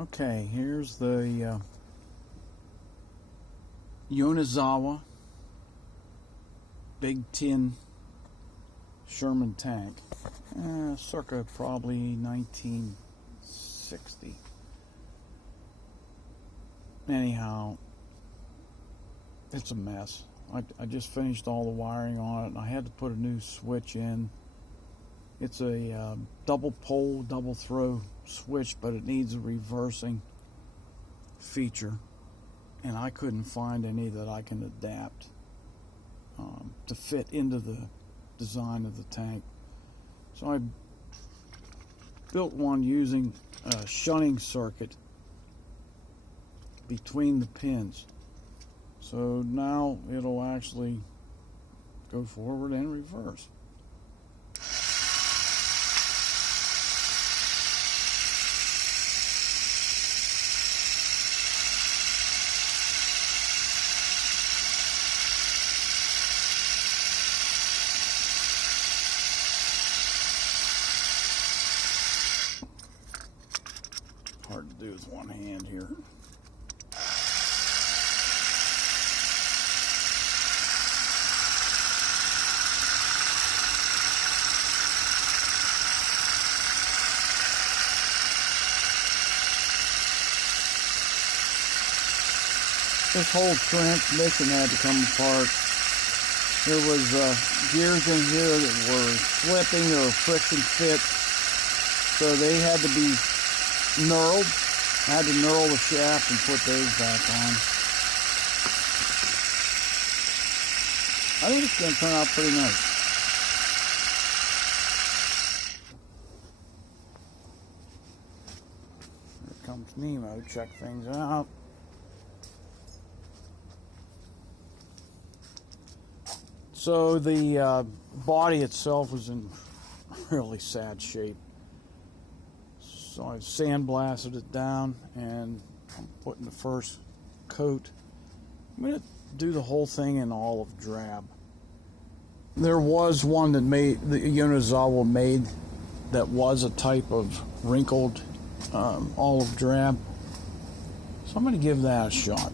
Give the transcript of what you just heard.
Okay, here's the Yonezawa big tin Sherman tank, circa probably 1960. Anyhow, it's a mess. I just finished all the wiring on it, and I had to put a new switch in. It's a double pole, double throw switch, but it needs a reversing feature, and I couldn't find any that I can adapt to fit into the design of the tank. So I built one using a shunting circuit between the pins. So now it'll actually go forward and reverse. Hard to do with one hand here. This whole transmission had to come apart. There was gears in here that were slipping or friction fit, so they had to be knurled. I had to knurl the shaft and put those back on. I think it's going to turn out pretty nice. Here comes Nemo, check things out. So the body itself was in really sad shape. So I sandblasted it down, and I'm putting the first coat. I'm going to do the whole thing in olive drab. There was one that Yonezawa made that was a type of wrinkled olive drab. So I'm going to give that a shot.